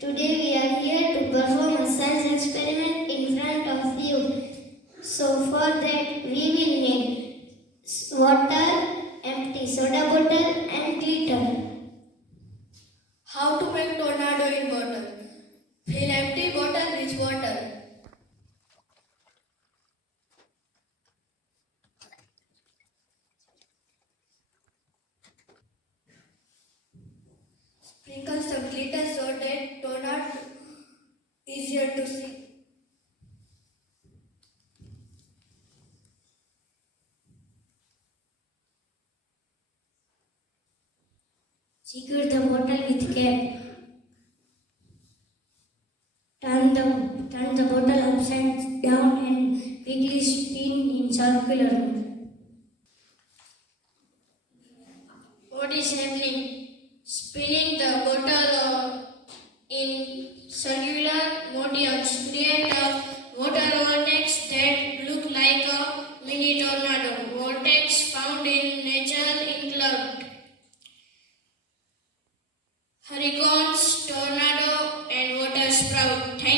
Today we are here to perform a science experiment in front of you. So for that we will need water, empty soda bottle and glitter. How to make tornado in bottle? Fill empty bottle with water. Sprinkle some glitter so that tornado easier to see. Secure the bottle with cap. Turn the bottle upside down and quickly spin in circular mode. What is happening? Spinning the bottle in circular motions create a water vortex that look like a mini tornado. Vortex found in nature include hurricanes, tornado, and water sprout. Thank